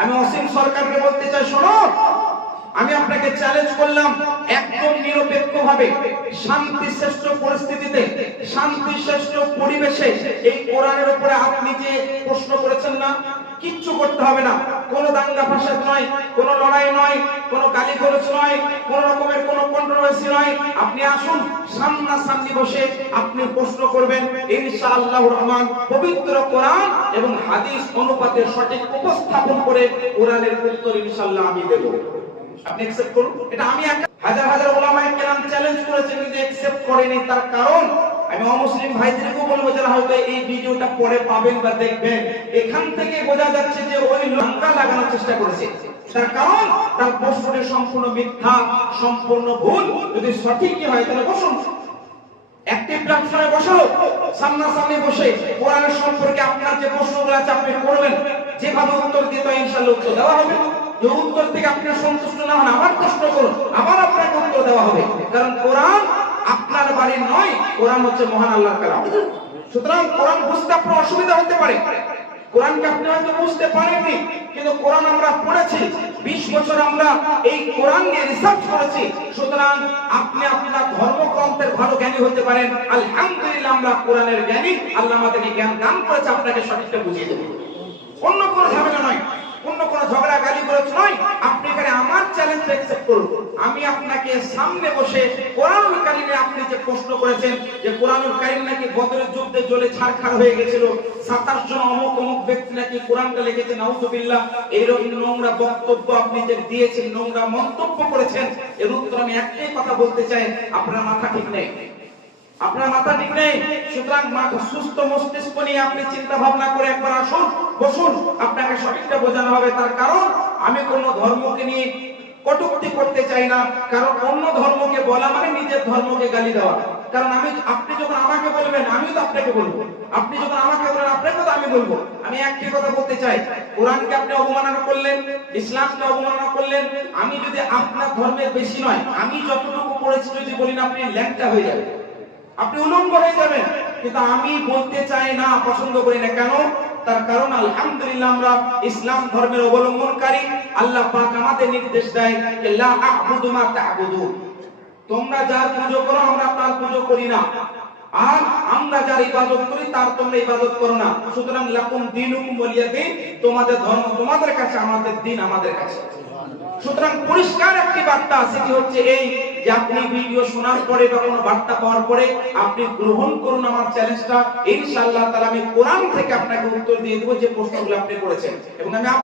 আমি অসীম সরকারকে বলতে চাই, শোনো, আমি আপনাকে চ্যালেঞ্জ করলাম একদম নিরপেক্ষভাবে শান্তি শ্রেষ্ঠ পরিস্থিতিতে শান্তি শ্রেষ্ঠ পরিবেশে এই কোরআনের উপরে আপনি যে প্রশ্ন করেছেন না, কিচ্ছু করতে হবে না, কোনো দাঙ্গা ফাসাদ নয়, কোনো লড়াই নয়, কোনো গালিগালাজ নয়, কোনো রকমের কোনো কন্ট্রোভার্সি নয়। আপনি আসুন, সামনাসামনি বসে আপনি প্রশ্ন করবেন, ইনশাআল্লাহর রহমান পবিত্র কোরআন এবং হাদিস অনুপাতে সঠিক উপস্থাপন করে কোরআনের উত্তর ইনশাআল্লাহ আমি দেব। আপনি অ্যাকসেপ্ট করুন। এটা আমি হাজার হাজার ওলামায়ে কেরাম চ্যালেঞ্জ করেছেন কিন্তু অ্যাকসেপ্ট করেনি। তার কারণ আমি অমুসলিম ভাইদেরকেও বলবো যারা হয়তো এই ভিডিওটা পরে পাবেন বা দেখবেন, এখান থেকে বোঝা যাচ্ছে যে ওই লঙ্কা লাগানোর চেষ্টা করেছে। তার কারণ তার প্রশ্নটি সম্পূর্ণ মিথ্যা, সম্পূর্ণ ভুল। যদি সঠিকই হয় তাহলে বসুন, একটি প্ল্যাটফর্মে বসো, সামনাসামনি বসে কোরআনের সম্পর্কে আপনার যে প্রশ্নগুলো আছে আপনি করবেন, যেভাবে উত্তর দিতে হয় ইনশাআল্লাহ উত্তর দেওয়া হবে। যে উত্তর থেকে আপনি সন্তুষ্ট না হন আবার প্রশ্ন করুন, আবার আপনাকে উত্তর দেওয়া হবে। কারণ কোরআন আপনার বাড়ি নয়, কোরআন হচ্ছে মহান আল্লাহর কালাম। সুতরাং কোরআন বুঝতে আপনার অসুবিধা হতে পারে, কোরআনকে আপনি হয়তো বুঝতে পারেননি, কিন্তু কোরআন আমরা পড়েছি, 20 বছর আমরা এই কোরআন নিয়ে রিসার্চ করেছি। সুতরাং আপনি আপনার ধর্মগ্রন্থের ভালো জ্ঞানী হতে পারেন। আলহামদুলিল্লাহ আমরা কোরআনের জ্ঞানী, আল্লাহ আমাদেরকে জ্ঞান দান করেছে, আপনাকে সঠিকটা বুঝিয়ে দেব। অন্য কোনো ঝামেলা নয়, অন্য কোনো ঝগড়া গালিগালাজ নয়। আপনি এখানে আমার চ্যালেঞ্জ অ্যাকসেপ্ট করুন। আমি আপনাকে সামনে বসে কোরআনুল কারীমে আপনি যে প্রশ্ন করেছেন যে কোরআনুল কারীম নাকি বদরের যুদ্ধে জ্বলে ছারখার হয়ে গিয়েছিল, 27 জন অমুক অমুক ব্যক্তি নাকি কোরআনটা লিখেছে, নাউযুবিল্লাহ, এইরকম নোংরা বক্তব্য আপনি যে দিয়েছেন, নোংরা মন্তব্য করেছেন, এর উত্তর আমি একটাই কথা বলতে চাই, আপনার মাথা ঠিক নেই, আপনার মাথা ঠিক নেই। সুতরাং মাথা সুস্থ মস্তিষ্ক নিয়ে আপনি চিন্তা ভাবনা করে একবার আসুন, বসুন, আপনাকে সঠিকটা বোঝানো হবে। তার কারণ আমি কোন ধর্মকে নিয়ে কটূক্তি করতে চাই না, কারণ অন্য ধর্মকে বলা মানে নিজের ধর্মকে গালি দেওয়া। কারণ আপনি যখন আমাকে বলবেন আমিও তো আপনাকে বলবো, আপনি যখন আমাকে বলবেন আপনাকে তো আমি বলবো। আমি একটি কথা বলতে চাই, কোরআনকে আপনি অবমাননা করলেন, ইসলামকে অবমাননা করলেন। আমি যদি আপনার ধর্মের বেশি নয়, আমি যতটুকু পড়েছি যদি বলি না, আপনি ল্যাংটা হয়ে যাবেন, আপনি উলঙ্গ হয়ে যাবেন। কিন্তু আমি বলতে চাই না, পছন্দ করি না। কেন? তার কারণ আলহামদুলিল্লাহ আমরা ইসলাম ধর্মের অবলম্বনকারী। আল্লাহ পাক আমাদের নির্দেশ দেয়, লা আ'বুদু মা তা'বুদুন, তোমরা যার পূজা করো আমরা তার পূজা করি না, আর আমরা যার ইবাদত করি তার তোমরা ইবাদত করো না। সুতরাং লাকুম দীনুকুম ওয়ালিয়া দীন, তোমাদের ধর্ম তোমাদের কাছে, আমাদের দিন আমাদের কাছে। সুতরাং পরিষ্কার একটি বার্তা, সেটি হচ্ছে এই যে আপনি ভিডিও শোনার পরে বা কোনো বার্তা পাওয়ার পরে আপনি গ্রহণ করুন আমার চ্যালেঞ্জটা। ইনশাআল্লাহ তাআলা আমি কোরআন থেকে আপনাকে উত্তর দিয়ে দেব যে প্রশ্নগুলো আপনি করেছেন। এবং আমি